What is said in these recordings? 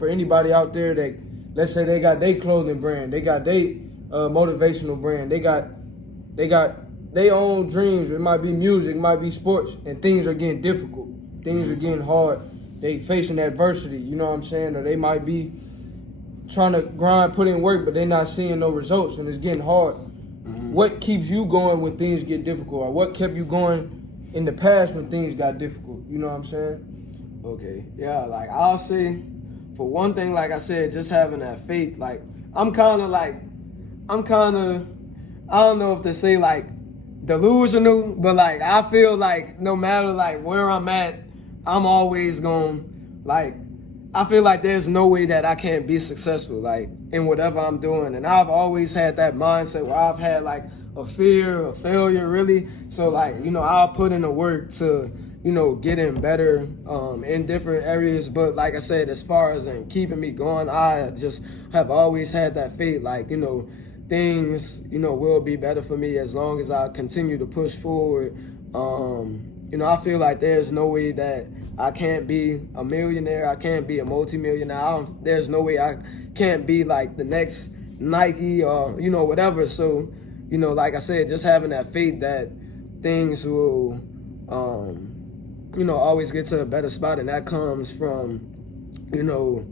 for anybody out there that, let's say they got their clothing brand, they got their motivational brand, they got their own dreams. It might be music, it might be sports, and things are getting difficult. Things are getting hard. They facing adversity, you know what I'm saying? Or they might be trying to grind, put in work, but they're not seeing no results, and it's getting hard. What keeps you going when things get difficult? Or what kept you going in the past when things got difficult? You know what I'm saying? Okay, yeah, like I'll say, for one thing, like I said, just having that faith. Like I'm kind of, I don't know if to say like delusional, but like I feel like no matter like where I'm at, I'm always going, like, I feel like there's no way that I can't be successful, like, in whatever I'm doing. And I've always had that mindset where I've had, like, a fear of failure, really. So, like, you know, I'll put in the work to, you know, getting better in different areas. But like I said, as far as in keeping me going, I just have always had that faith, like, you know, things, you know, will be better for me as long as I continue to push forward. You know, I feel like there's no way that I can't be a millionaire. I can't be a multimillionaire. There's no way I can't be like the next Nike or, you know, whatever. So, you know, like I said, just having that faith that things will, you know, always get to a better spot. And that comes from, you know,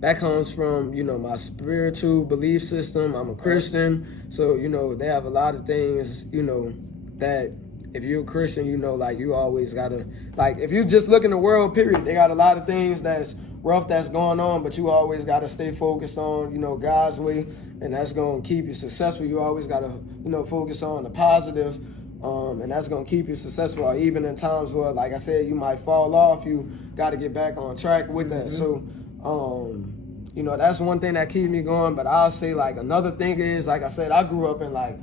my spiritual belief system. I'm a Christian. So, you know, they have a lot of things, you know, that if you're a Christian, you know, like, you always gotta, like, if you just look in the world, period, they got a lot of things that's rough that's going on, but you always gotta stay focused on, you know, God's way, and that's gonna keep you successful. You always gotta, you know, focus on the positive, and that's gonna keep you successful. Even in times where, like I said, you might fall off, you gotta get back on track with that. So, you know, that's one thing that keeps me going. But I'll say, like, another thing is, like I said, I grew up in, like,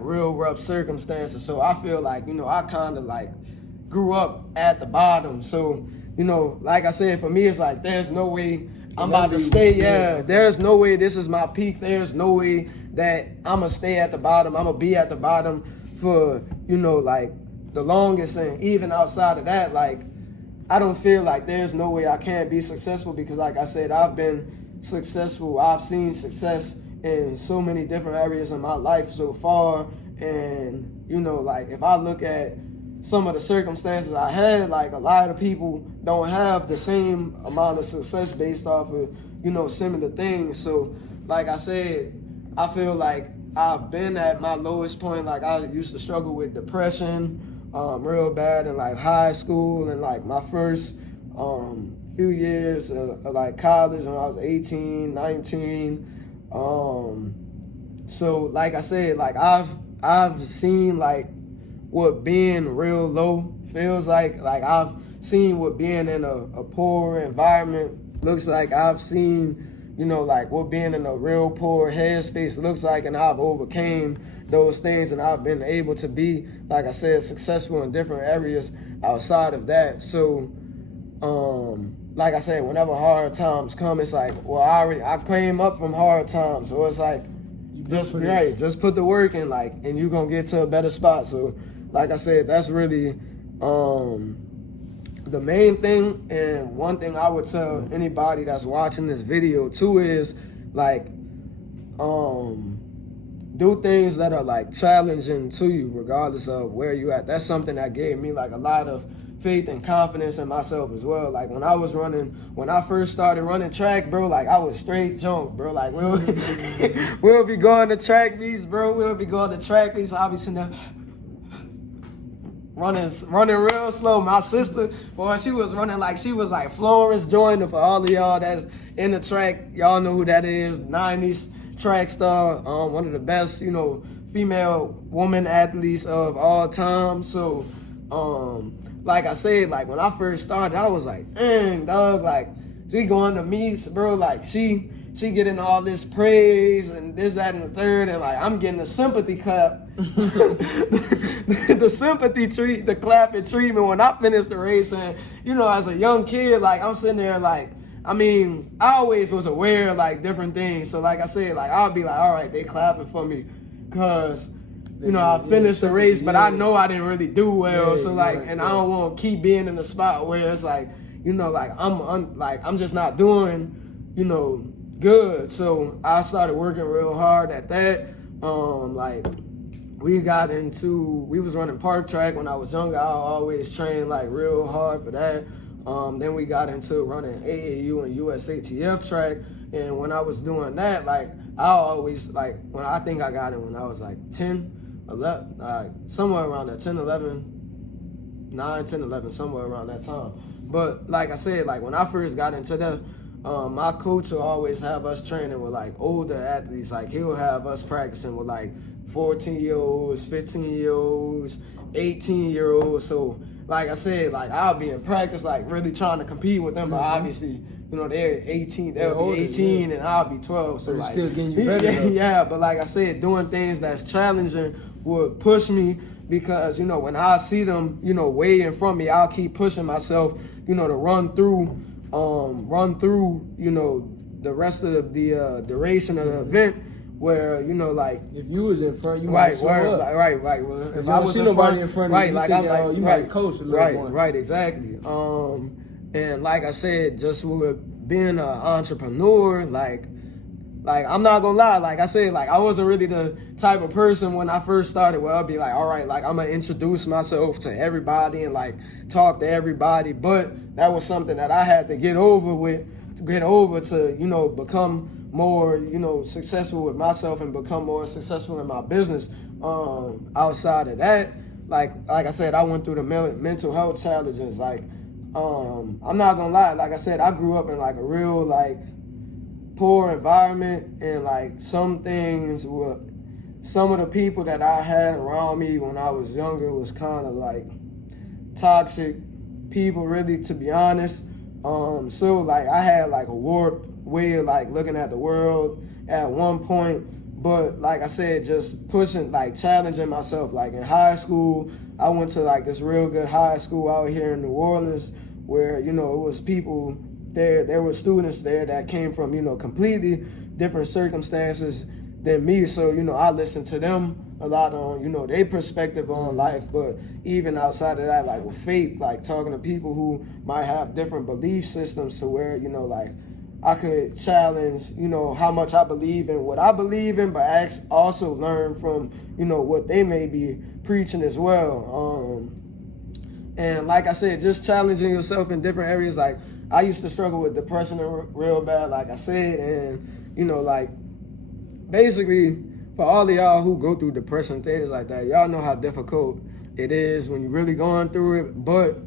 real rough circumstances. So I feel like, you know, I kind of like grew up at the bottom. So, you know, like I said, for me, it's like, there's no way I'm about to stay. Yeah, there's no way this is my peak. There's no way that I'm going to stay at the bottom. I'm going to be at the bottom for, you know, like the longest. And even outside of that, like, I don't feel like there's no way I can't be successful, because like I said, I've been successful. I've seen success in so many different areas of my life so far. And, you know, like, if I look at some of the circumstances I had, like, a lot of people don't have the same amount of success based off of, you know, similar things. So, like I said, I feel like I've been at my lowest point. Like, I used to struggle with depression real bad in, like, high school and, like, my first few years of, like, college when I was 18, 19. So like I said, like I've seen like what being real low feels like. Like, I've seen what being in a poor environment looks like. I've seen, you know, like what being in a real poor headspace looks like, and I've overcame those things, and I've been able to be, like I said, successful in different areas outside of that. So, like I said, whenever hard times come, it's like, well, I came up from hard times, so it's like, just put the work in, like, and you're gonna get to a better spot. So, like I said, that's really the main thing. And one thing I would tell anybody that's watching this video too is, like, do things that are like challenging to you, regardless of where you at. That's something that gave me like a lot of faith and confidence in myself as well. Like, when I first started running track, bro, like, I was straight junk, bro. Like, we'll be going to track meets, bro. I'll be sitting there running real slow. My sister, boy, she was running like she was like Florence Joyner. For all of y'all that's in the track, y'all know who that is. 90s track star, one of the best, you know, female woman athletes of all time. So, like I said, like, when I first started, I was like, dang, dog, like, she going to meets, bro, like, she getting all this praise and this, that, and the third, and, like, I'm getting the sympathy clap, the clap and treatment when I finished the race. And, you know, as a young kid, like, I'm sitting there, like, I mean, I always was aware of, like, different things. So, like I said, like, I'll be like, all right, they clapping for me because, you know, I finished the race, but I know I didn't really do well. So, like, and I don't want to keep being in the spot where it's like, you know, like I'm just not doing, you know, good. So I started working real hard at that. Like we was running park track when I was younger. I always trained like real hard for that. Then we got into running AAU and USATF track. And when I was doing that, like I always like I think I got it when I was like 10, 11, somewhere around that 10, 11, 9, 10, 11, somewhere around that time. But like I said, like when I first got into that, my coach will always have us training with like older athletes. Like he'll have us practicing with like 14-year-olds, 15-year-olds, 18-year-olds. So like I said, like I'll be in practice, like really trying to compete with them, but obviously, you know, they're 18, they'll be 18 and I'll be 12. So like, still getting you better. yeah, but like I said, doing things that's challenging would push me because, you know, when I see them, you know, way in front of me, I'll keep pushing myself, you know, to run through, you know, the rest of the duration of the event. Where, you know, like if you was in front, you might slow up. Right. Well, if you I don't was see in nobody front, in front of right, you, like think, I'm like, you might coach a little more. Right, exactly. And like I said, just with being an entrepreneur, like I'm not gonna lie, like I said, like I wasn't really the type of person when I first started where I'd be like, all right, like I'm gonna introduce myself to everybody and like talk to everybody, but that was something that I had to get over to, you know, become more, you know, successful with myself and become more successful in my business. Outside of that, like I said, I went through the mental health challenges. Like, I'm not gonna lie, like I said, I grew up in like a real like poor environment, and like some of the people that I had around me when I was younger was kind of like toxic people, really, to be honest. So like I had like a warped way of like looking at the world at one point, but like I said, just pushing, like challenging myself. Like in high school, I went to like this real good high school out here in New Orleans where, you know, it was people there were students there that came from, you know, completely different circumstances than me. So, you know, I listened to them a lot on, you know, their perspective on life. But even outside of that, like with faith, like talking to people who might have different belief systems to where, you know, like I could challenge, you know, how much I believe in what I believe in, but also learn from, you know, what they may be preaching as well. And like I said, just challenging yourself in different areas. Like I used to struggle with depression real bad, like I said, and, you know, like basically for all of y'all who go through depression, things like that, y'all know how difficult it is when you're really going through it. But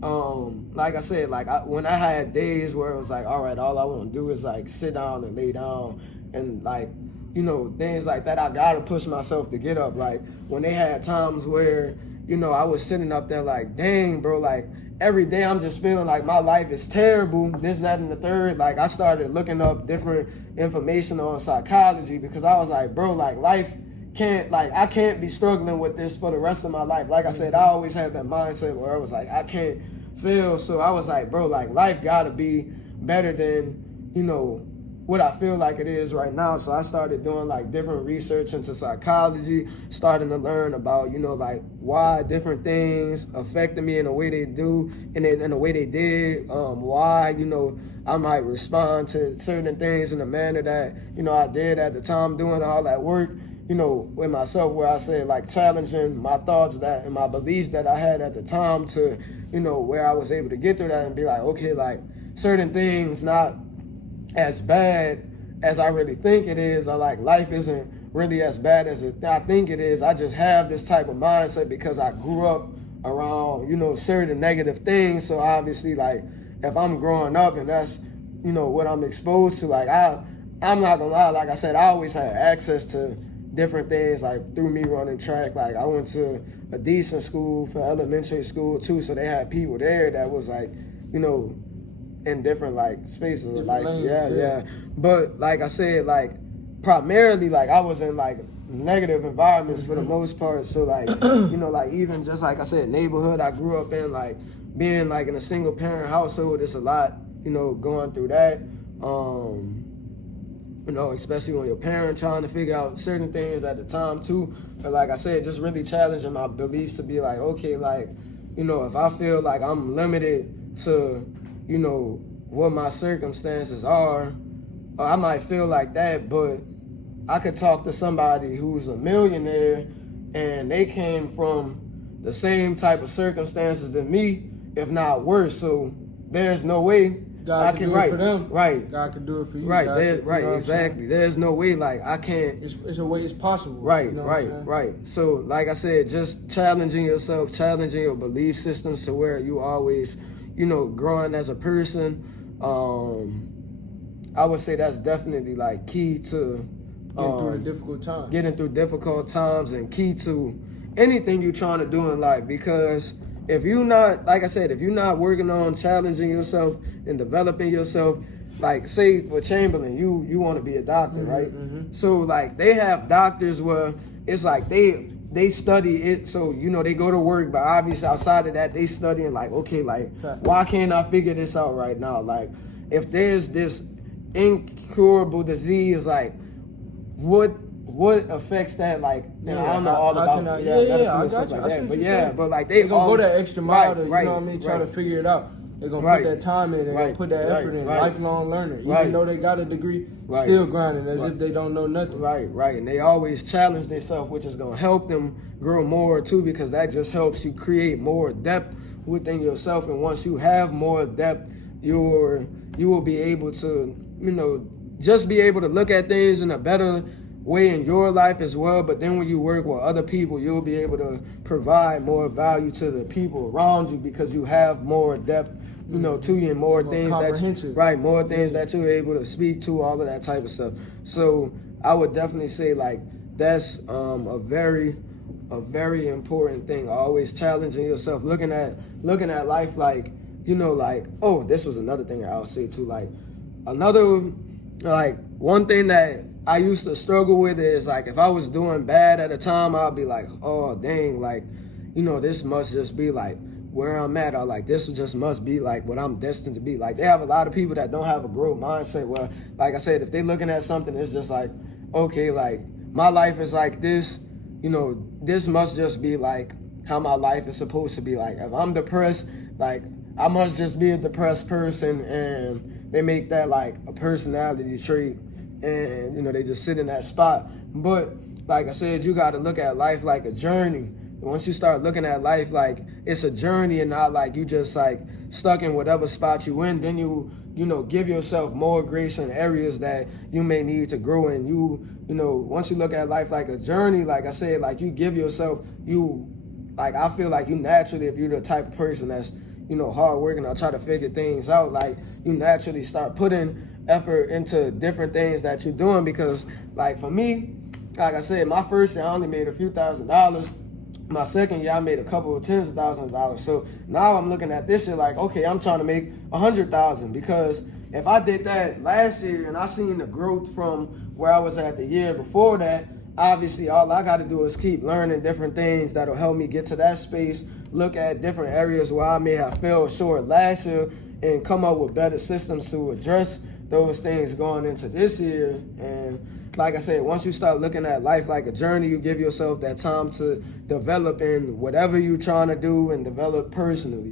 like I said, like when I had days where it was like, all right, all I want to do is like sit down and lay down and like, you know, things like that, I gotta push myself to get up. Like when they had times where, you know, I was sitting up there like, dang, bro, like every day I'm just feeling like my life is terrible, this, that, and the third. Like I started looking up different information on psychology because I was like, bro, like life can't, like I can't be struggling with this for the rest of my life. Like I said, I always had that mindset where I was like, I can't fail. So I was like, bro, like life gotta be better than, you know, what I feel like it is right now. So I started doing like different research into psychology, starting to learn about, you know, like why different things affected me in the way they do and in the way they did, why, you know, I might respond to certain things in the manner that, you know, I did at the time, doing all that work, you know, with myself, where I said like challenging my thoughts that and my beliefs that I had at the time to, you know, where I was able to get through that and be like, okay, like certain things not as bad as I really think it is, or like life isn't really as bad as I think it is. I just have this type of mindset because I grew up around, you know, certain negative things. So obviously, like if I'm growing up and that's, you know, what I'm exposed to, like I'm not gonna lie, like I said, I always had access to different things, like through me running track. Like I went to a decent school for elementary school too, so they had people there that was like, you know, in different like spaces of life. Lanes, yeah. But like I said, like primarily like I was in like negative environments for the most part. So like, you know, like even just like I said, neighborhood I grew up in, like being like in a single parent household, it's a lot, you know, going through that. You know, especially when your parent trying to figure out certain things at the time too. But like I said, just really challenging my beliefs to be like, okay, like, you know, if I feel like I'm limited to, you know, what my circumstances are, or I might feel like that, but I could talk to somebody who's a millionaire and they came from the same type of circumstances as me, if not worse. So there's no way God can do it for them. Right. God can do it for you. Right. God can, Right. Exactly. There's no way like I can't. It's a way it's possible. Right. You know what I'm saying? Right. So like I said, just challenging yourself, challenging your belief systems to where you always, you know, growing as a person. I would say that's definitely like key to Getting through the difficult times. Getting through difficult times, and key to anything you're trying to do in life. Because if you're not, like I said, if you're not working on challenging yourself and developing yourself, like say with Chamberlain, you want to be a doctor, right? So like they have doctors where it's like they study it, so you know they go to work, but obviously outside of that they studying like, okay, like why can't I figure this out right now? Like if there's this incurable disease, like what affects that? Like, you know, I don't know all about medicine and stuff like that. But yeah, but like they gonna go that extra mile to, you right, know what I mean, try to figure it out. They're gonna Right. put that time in, they're gonna put that effort in, lifelong learner. Even Right. though they got a degree, Right. still grinding as if they don't know nothing. Right. And they always challenge themselves, which is gonna help them grow more too, because that just helps you create more depth within yourself. And once you have more depth, you will be able to, you know, just be able to look at things in a better way in your life as well. But then when you work with other people, you'll be able to provide more value to the people around you because you have more depth, you know, to you, and more things more things that you're able to speak to, all of that type of stuff. So I would definitely say like that's a very important thing. Always challenging yourself, looking at life like, you know, like, oh, this was another thing I would say too. Like one thing that I used to struggle with is like if I was doing bad at a time, I'd be like, oh dang, like, you know, this must just be like where I'm at, or like this just must be like what I'm destined to be. Like they have a lot of people that don't have a growth mindset. Well, like I said, if they're looking at something, it's just like, okay, like my life is like this, you know, this must just be like how my life is supposed to be. Like if I'm depressed, like I must just be a depressed person, and they make that like a personality trait, and you know they just sit in that spot. But like I said, you got to look at life like a journey. Once you start looking at life like it's a journey and not like you just like stuck in whatever spot you in, then you know, give yourself more grace in areas that you may need to grow in. You know, once you look at life like a journey, like I said, like you give yourself, like I feel like you naturally, if you're the type of person that's, you know, hard working or try to figure things out, like you naturally start putting effort into different things that you're doing. Because like for me, like I said, my first year I only made a few $1,000s. My second year I made a couple of tens of thousands of dollars. So now I'm looking at this year like, okay, I'm trying to make 100,000, because if I did that last year and I seen the growth from where I was at the year before that, obviously all I got to do is keep learning different things that'll help me get to that space, look at different areas where I may have fell short last year, and come up with better systems to address those things going into this year. And like I said, once you start looking at life like a journey, you give yourself that time to develop in whatever you're trying to do and develop personally.